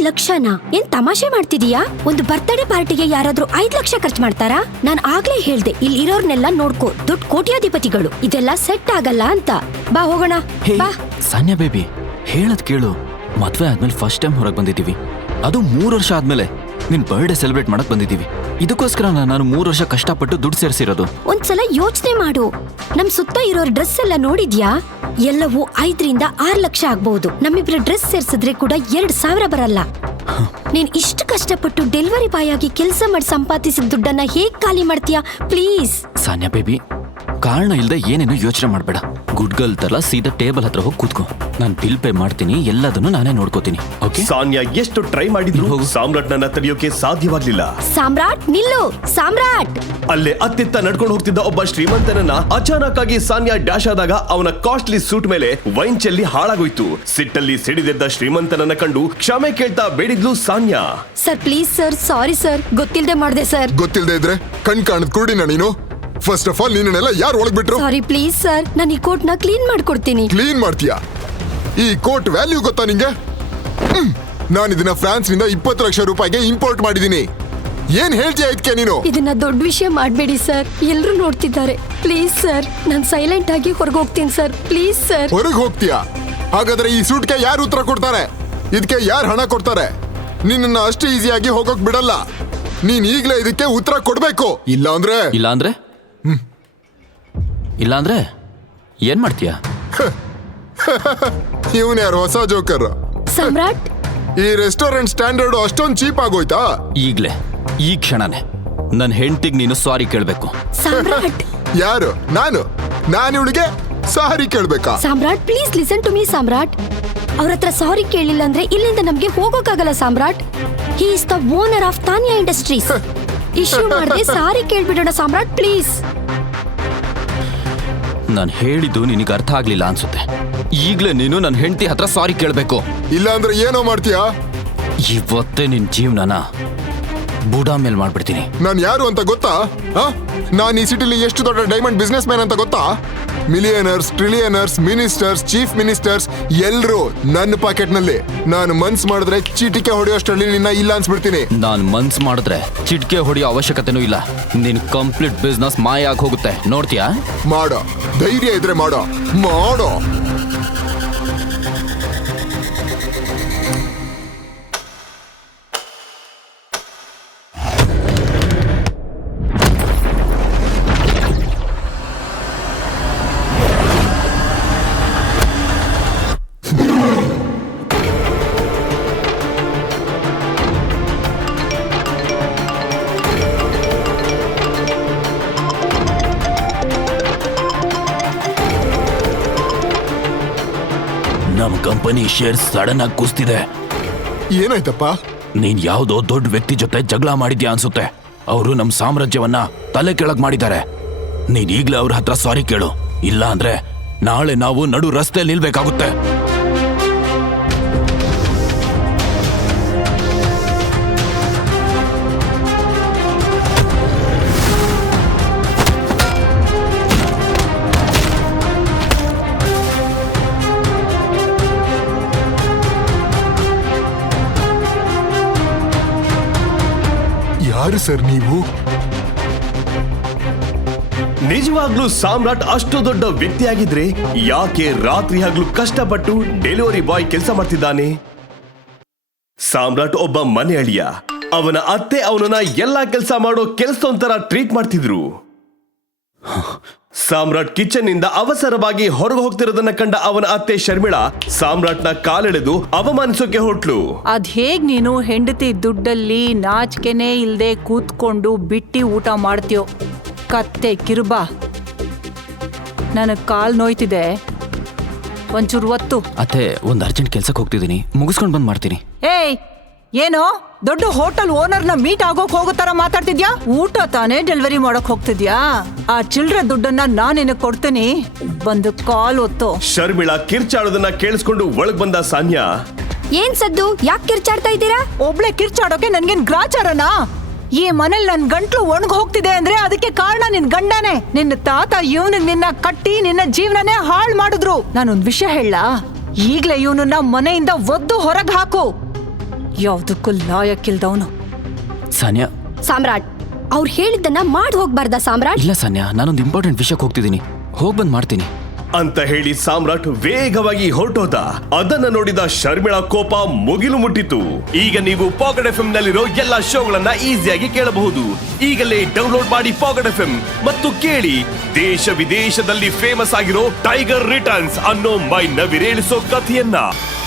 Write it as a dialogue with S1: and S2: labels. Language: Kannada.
S1: ಲಕ್ಷನಾ? ಏನ್ ತಮಾಷೆ ಮಾಡ್ತಿದೀಯಾ? ಒಂದು ಬರ್ತ್ಡೇ ಪಾರ್ಟಿಗೆ ಯಾರಾದ್ರೂ 5 ಲಕ್ಷ ಖರ್ಚು ಮಾಡ್ತಾರಾ? ನಾನ್ ಆಗ್ಲೇ ಹೇಳ್ದೆ, ಇಲ್ಲಿ ಇರೋರ್ನೆಲ್ಲ ನೋಡ್ಕೋ, ದೊಡ್ಡ ಕೋಟ್ಯಾಧಿಪತಿಗಳು, ಇದೆಲ್ಲ ಸೆಟ್ ಆಗಲ್ಲ ಅಂತ. ಬಾ ಹೋಗೋಣ. ಬಾ
S2: ಸಾನ್ಯಾ ಬೇಬಿ, ಹೇಳದ್ ಕೇಳು. ಮದ್ವೆ ಆದ್ಮೇಲೆ ಫಸ್ಟ್ ಟೈಮ್ ಹೊರಗೆ ಬಂದಿದ್ದೀವಿ, ಅದು 3 ವರ್ಷ ಆದ್ಮೇಲೆ ನಿನ್ ಬರ್ಡೇ ಸೆಲೆಬ್ರೇಟ್ ಮಾಡಕ್ ಬಂದಿದ್ದೀವಿ. ಇದಕ್ಕೋಸ್ಕರ ನಾನು 3 ವರ್ಷ ಕಷ್ಟಪಟ್ಟು ದುಡ್ಡು ಸೇರಿಸಿರೋದು.
S1: ಒಂದ್ಸಲ ಯೋಚನೆ ಮಾಡು, ನಮ್ ಸುತ್ತ ಇರೋ ಡ್ರೆಸ್ ಎಲ್ಲ ನೋಡಿದ್ಯಾ? ಎಲ್ಲವೂ 5 ರಿಂದ 6 ಲಕ್ಷ ಆಗ್ಬಹುದು. ನಮ್ಮಿಬ್ರ ಡ್ರೆಸ್ ಸೇರ್ಸಿದ್ರೆ ಕೂಡ 2,000 ಬರಲ್ಲ. ನೀನ್ ಇಷ್ಟು ಕಷ್ಟಪಟ್ಟು ಡೆಲಿವರಿ ಬಾಯ್ ಆಗಿ ಕೆಲಸ ಮಾಡಿ ಸಂಪಾದಿಸಿದ ದುಡ್ಡನ್ನ ಹೇಗ್ ಖಾಲಿ ಮಾಡ್ತೀಯಾ? ಪ್ಲೀಸ್
S2: ಸಾನ್ಯಾ ಬೇಬಿ, ಕಾರಣ ಇಲ್ದೆ ಏನೇನು ಯೋಚನೆ ಮಾಡ್ಬೇಡ. ಗುಡ್ ಗರ್ಲ್ ತರ ಸೀದಾ ಟೇಬಲ್ ಹತ್ರ ಹೋಗಿ ಕೂತ್ಕೋ. ನಾನು ಬಿಲ್ ಪೇ ಮಾಡ್ತೀನಿ, ಎಲ್ಲದನ್ನು ನಾನೇ ನೋಡ್ಕೋತೀನಿ. ಓಕೆ?
S3: ಸಾನ್ಯಾ ಎಷ್ಟು ಟ್ರೈ ಮಾಡಿದ್ರು ಸಾಮ್ರಾಟ್ ನನ್ನ ತಡೆಯೋಕೆ ಸಾಧ್ಯವಾಗ್ಲಿಲ್ಲ.
S1: ಸಾಮ್ರಾಟ್ ನಿಲ್ಲು! ಸಾಮ್ರಾಟ್!
S3: ಅಲ್ಲೇ ಅತ್ತಿತ್ತ ನಡ್ಕೊಂಡು ಹೋಗ್ತಿದ್ದ ಒಬ್ಬ ಶ್ರೀಮಂತನನ್ನ ಅಚಾನಕ್ ಆಗಿ ಸಾನ್ಯಾ ಡ್ಯಾಶ್ ಆದಾಗ ಅವನ ಕಾಸ್ಟ್ಲಿ ಸೂಟ್ ಮೇಲೆ ವೈನ್ ಚೆಲ್ಲಿ ಹಾಳಾಗೋಯ್ತು. ಸಿಟ್ಟಲ್ಲಿ ಸಿಡಿದೆದ್ದ ಶ್ರೀಮಂತನನ್ನ ಕಂಡು ಕ್ಷಮೆ ಕೇಳ್ತಾ ಬೇಡಿದ್ಲು Sanya.
S1: Sir please sir, sorry sir, ಗೊತ್ತಿಲ್ದೆ ಮಾಡ್ದೆ ಸರ್.
S4: ಗೊತ್ತಿಲ್ದೆ ಇದ್ರೆ ಕಣ್ ಕಾಣದ್ ಕುರುಡಿನ ನೀನು? ಫಸ್ಟ್ ಆಫ್ ಆಲ್ ನೀನೆಲ್ಲ ಯಾರು ಒಳಗ್ ಬಿಟ್ರು?
S1: ಸಾರಿ ಪ್ಲೀಸ್ ಸರ್, ನಾನು ಈ ಕೋಟ್ ನ ಕ್ಲೀನ್ ಮಾಡ್ಕೊಡ್ತೀನಿ.
S4: ಕ್ಲೀನ್ ಮಾಡ್ತೀಯಾ? ಈ ಕೋಟ್ ವ್ಯಾಲ್ಯೂ ಗೊತ್ತಾ ನಿಂಗೆ? ನಾನು ಇದನ್ನ ಫ್ರಾನ್ಸ್ ನಿಂದ 20 ಲಕ್ಷ ರೂಪಾಯಿಗೆ ಇಂಪೋರ್ಟ್ ಮಾಡಿದೀನಿ. ಏನ್ ಹೇಳ್ತೀಯ ಇದಕ್ಕೆ ನೀನು?
S1: ಇದನ್ನ ದೊಡ್ಡ ವಿಷಯ ಮಾಡ್ಬೇಡಿ ಸರ್, ಎಲ್ರು ನೋಡ್ತಿದ್ದಾರೆ. ಪ್ಲೀಸ್ ಸರ್, ನಾನು ಸೈಲೆಂಟ್ ಆಗಿ ಹೊರಗೆ ಹೋಗ್ತೀನಿ ಸರ್, ಪ್ಲೀಸ್ ಸರ್.
S4: ಹೊರಗೆ ಹೋಗ್ತೀಯಾ? ಹಾಗಾದ್ರೆ ಈ ಸೂಟ್ಗೆ ಯಾರು ಉತ್ತರ ಕೊಡ್ತಾರೆ? ಇದಕ್ಕೆ ಯಾರು ಹಣ ಕೊಡ್ತಾರೆ? ನಿನ್ನ ಅಷ್ಟು ಈಸಿಯಾಗಿ ಹೋಗೋಕ್ ಬಿಡಲ್ಲ. ನೀನ್ ಈಗ್ಲೇ ಇದಕ್ಕೆ ಉತ್ತರ ಕೊಡ್ಬೇಕು. ಇಲ್ಲ
S2: ಅಂದ್ರೆ ಏನ್ ಮಾಡ್ತೀಯಾ?
S4: ಇವನ್ ಯಾರು ಹೊಸ ಜೋಕರ್?
S1: ಸಾಮ್ರಾಟ್,
S4: ಈ ರೆಸ್ಟೋರೆಂಟ್ ಸ್ಟ್ಯಾಂಡರ್ಡ್ ಅಷ್ಟೊಂದು ಚೀಪ್ ಆಗೋಯ್ತಾ?
S2: ಈಗ್ಲೇ ಈ ಕ್ಷಣನೇ ನನ್ನ ಹೆಂಡತಿಗೆ ನೀನು ಸಾರಿ ಕೇಳ್ಬೇಕು.
S1: ಸಾಮ್ರಾಟ್.
S4: ಯಾರು? ನಾನು ಇವಳಿಗೆ ಸಾರಿ ಕೇಳ್ಬೇಕಾ?
S1: Samrat please listen to me Samrat. ಅವ್ರ ಹತ್ರ ಸಾರಿ ಕೇಳಿಲ್ಲ ಅಂದ್ರೆ ಇಲ್ಲಿಂದ ನಮ್ಗೆ ಹೋಗೋಕ್ಕಾಗಲ್ಲ Samrat. He is the owner of Taniya industries. Issue ಮಾಡದೆ ಸಾರಿ ಕೇಳ್ಬಿಡೋಣ ಸಾಮ್ರಾಟ್, ಪ್ಲೀಸ್.
S2: ನಾನು ಹೇಳಿದ್ದು ನಿನಗೆ ಅರ್ಥ ಆಗ್ಲಿಲ್ಲ ಅನ್ಸುತ್ತೆ. ಈಗ್ಲೇ ನೀನು ನನ್ನ ಹೆಂಡತಿ ಹತ್ರ ಸಾರಿ ಕೇಳ್ಬೇಕು.
S4: ಇಲ್ಲ ಅಂದ್ರೆ ಏನೋ ಮಾಡ್ತೀಯಾ?
S2: ಇವತ್ತೇ ನಿನ್ ಜೀವನನ ಬುಡಾ ಮೇಲ್ ಮಾಡ್ಬಿಡ್ತೀನಿ.
S4: ನಾನು ಯಾರು ಅಂತ ಗೊತ್ತಾ? ನಾನು ಈ ಸಿಟಿಲಿ ಎಷ್ಟು ದೊಡ್ಡ ಡೈಮಂಡ್ ಬಿಸ್ನೆಸ್ ಮ್ಯಾನ್ ಅಂತ ಗೊತ್ತಾ? Millionaires, trillionaires, ministers, chief ministers ಎಲ್ಲರೂ ನನ್ನ ಪಾಕೆಟ್ ನಲ್ಲಿ. ನಾನು ಮನ್ಸ್ ಮಾಡಿದ್ರೆ ಚೀಟಿಕೆ ಹೊಡೆಯೋಷ್ಟರಲ್ಲಿ ನಿನ್ನ ಇಲ್ಲ ಅನ್ಸ್ಬಿಡ್ತೀನಿ.
S2: ನಾನು ಮನ್ಸ್ ಮಾಡಿದ್ರೆ ಚಿಟ್ಕೆ ಹೊಡೆಯೋ ಅವಶ್ಯಕತೆನೂ ಇಲ್ಲ. ನಿನ್ ಕಂಪ್ಲೀಟ್ ಬಿಸ್ನೆಸ್ ಮಾಯ ಆಗಿ ಹೋಗುತ್ತೆ. ನೋಡ್ತೀಯಾ?
S4: ಮಾಡೋ, ಧೈರ್ಯ ಇದ್ರೆ ಮಾಡೋ.
S2: ನಮ್ ಕಂಪನಿ ಶೇರ್ ಸಡನ್ ಆಗಿ ಕುಸ್ತಿದೆ.
S4: ಏನಾಯ್ತಪ್ಪ?
S2: ನೀನ್ ಯಾವ್ದೋ ದೊಡ್ಡ ವ್ಯಕ್ತಿ ಜೊತೆ ಜಗಳ ಮಾಡಿದ್ಯಾ ಅನ್ಸುತ್ತೆ. ಅವರು ನಮ್ ಸಾಮ್ರಾಜ್ಯವನ್ನ ತಲೆ ಕೆಳಗ್ ಮಾಡಿದ್ದಾರೆ. ನೀನ್ ಈಗ್ಲೇ ಅವ್ರ ಹತ್ರ ಸಾರಿ ಕೇಳು. ಇಲ್ಲ ಅಂದ್ರೆ ನಾಳೆ ನಾವು ನಡು ರಸ್ತೆ ನಿಲ್ಬೇಕಾಗುತ್ತೆ.
S4: ಯಾರು ಸರ್ ನೀವು?
S3: ನಿಜವಾಗ್ಲೂ ಸಾಮ್ರಾಟ್ ಅಷ್ಟು ದೊಡ್ಡ ವ್ಯಕ್ತಿಯಾಗಿದ್ರೆ ಯಾಕೆ ರಾತ್ರಿ ಹಗಲು ಕಷ್ಟಪಟ್ಟು ಡೆಲಿವರಿ ಬಾಯ್ ಕೆಲಸ ಮಾಡ್ತಿದ್ದಾನೆ? ಸಾಮ್ರಾಟ್ ಒಬ್ಬ ಮನೆ ಅಳಿಯ. ಅವನ ಅತ್ತೆ ಅವನನ್ನ ಎಲ್ಲಾ ಕೆಲಸ ಮಾಡೋ ಕೆಲಸದೊಂಥರ ಟ್ರೀಟ್ ಮಾಡ್ತಿದ್ರು. ಸಾಮ್ರಾಟ್ ಕಿಚನ್ ನಿಂದ ಅವಸರವಾಗಿ ಹೊರಗೆ ಹೋಗ್ತಿರೋದನ್ನ ಕಂಡ ಅವನ ಅತ್ತೆ ಶರ್ಮಿಳಾ ಸಾಮ್ರಾಟ್ನ ಕಾಲೆಳೆದು ಅವಮಾನಿಸೋಕೆ ಹೊಟ್ಲು.
S5: ಅದ್ ಹೇಗ್ ನೀನು ಹೆಂಡತಿ ದುಡ್ಡಲ್ಲಿ ನಾಚಿಕೆನೇ ಇಲ್ದೆ ಕೂತ್ಕೊಂಡು ಬಿಟ್ಟಿ ಊಟ ಮಾಡ್ತೀಯೋ? ಕತ್ತೆ ಕಿರುಬಾ, ನನಗ್ ಕಾಲ್ ನೋಯ್ತಿದೆ, ಒಂಚೂರು ಒತ್ತು.
S2: ಅತ್ತೆ, ಒಂದ್ ಅರ್ಜೆಂಟ್ ಕೆಲ್ಸಕ್ಕೆ ಹೋಗ್ತಿದ್ದೀನಿ, ಮುಗಿಸ್ಕೊಂಡ್ ಬಂದ್ ಮಾಡ್ತೀನಿ.
S5: ಏಯ್, ಏನೋ ದೊಡ್ಡ ಹೋಟೆಲ್ ಓನರ್ನ ಮೀಟ್ ಆಗೋಕ್ ಹೋಗೋ ತರ ಮಾತಾಡ್ತಿದ್ಯಾ? ಊಟ ತಾನೇ ಡೆಲಿವರಿ ಮಾಡಕ್ ಹೋಗ್ತಿದ್ಯಾ? ಆ ಚಿಲ್ಡ್ರ ದುಡ್ಡನ್ನ ನಾನೇನ ಕೊಡ್ತೀನಿ, ಬಂದು ಕಾಲ್ ಒತ್ತು.
S3: ಶರ್ಮಿಳಾ ಕಿರ್ಚಾಡೋದನ್ನ ಕೇಳಿಸ್ಕೊಂಡು ಒಳಗ್ ಬಂದ ಸಾನ್ಯಾ.
S1: ಏನ್ ಸದ್ದು? ಯಾಕೆ ಕಿರ್ಚಾಡ್ತಾ ಇದ್ದೀರಾ?
S5: ಒಬ್ಳೆ ಕಿರ್ಚಾಡೋಕೆ ನನ್ಗೇನ್ ಗ್ರಾಚಾರನಾ? ಈ ಮನೇಲಿ ನನ್ ಗಂಟ್ಲು ಒಣಗ್ ಹೋಗ್ತಿದೆ ಅಂದ್ರೆ ಅದಕ್ಕೆ ಕಾರಣ ನಿನ್ ಗಂಡನೇ. ನಿನ್ನ ತಾತ ಇವನಿಗೆ ನಿನ್ನ ಕಟ್ಟಿ ನಿನ್ನ ಜೀವನನೇ ಹಾಳ್ ಮಾಡಿದ್ರು. ನಾನೊಂದ್ ವಿಷಯ ಹೇಳ, ಈಗ್ಲೇ ಇವನನ್ನ ಮನೆಯಿಂದ ಒದ್ದು ಹೊರಗ್ ಹಾಕು. ಯಾವ್ದಕ್ಕೂ ಲಾಯಕ್ಕಿಲ್ದವನು.
S2: ಸಾನ್ಯಾ.
S1: ಸಾಮ್ರಾಟ್, ಅವ್ರು ಹೇಳಿದ್ದನ್ನ ಮಾಡಿ ಹೋಗ್ಬಾರ್ದಾ ಸಾಮ್ರಾಟ್?
S2: ಇಲ್ಲ ಸಾನ್ಯಾ, ನಾನೊಂದು ಇಂಪಾರ್ಟೆಂಟ್ ವಿಷಯಕ್ಕೆ ಹೋಗ್ತಿದ್ದೀನಿ, ಹೋಗ್ಬಂದ್ ಮಾಡ್ತೀನಿ
S3: ಅಂತ ಹೇಳಿ ಸಾಮ್ರಾಟ್ ವೇಗವಾಗಿ ಹೊರಟೋದ. ಅದನ್ನ ನೋಡಿದ ಶರ್ಮಿಳಾ ಕೋಪ ಮುಗಿಲು ಮುಟ್ಟಿತು. ಈಗ ನೀವು ಪಾಕೆಟ್ ಎಫ್ಎಂ ನಲ್ಲಿರೋ ಎಲ್ಲಾ ಶೋಗಳನ್ನ ಈಸಿಯಾಗಿ ಕೇಳಬಹುದು. ಈಗಲೇ ಡೌನ್ಲೋಡ್ ಮಾಡಿ ಪಾಕೆಟ್ ಎಫ್ಎಂ ಮತ್ತು ಕೇಳಿ ದೇಶ ವಿದೇಶದಲ್ಲಿ ಫೇಮಸ್ ಆಗಿರೋ ಟೈಗರ್ ರಿಟರ್ನ್ಸ್ ಅನ್ನೋ ಮೈ ನವಿರೇಳಿಸೋ ಕಥೆಯನ್ನ.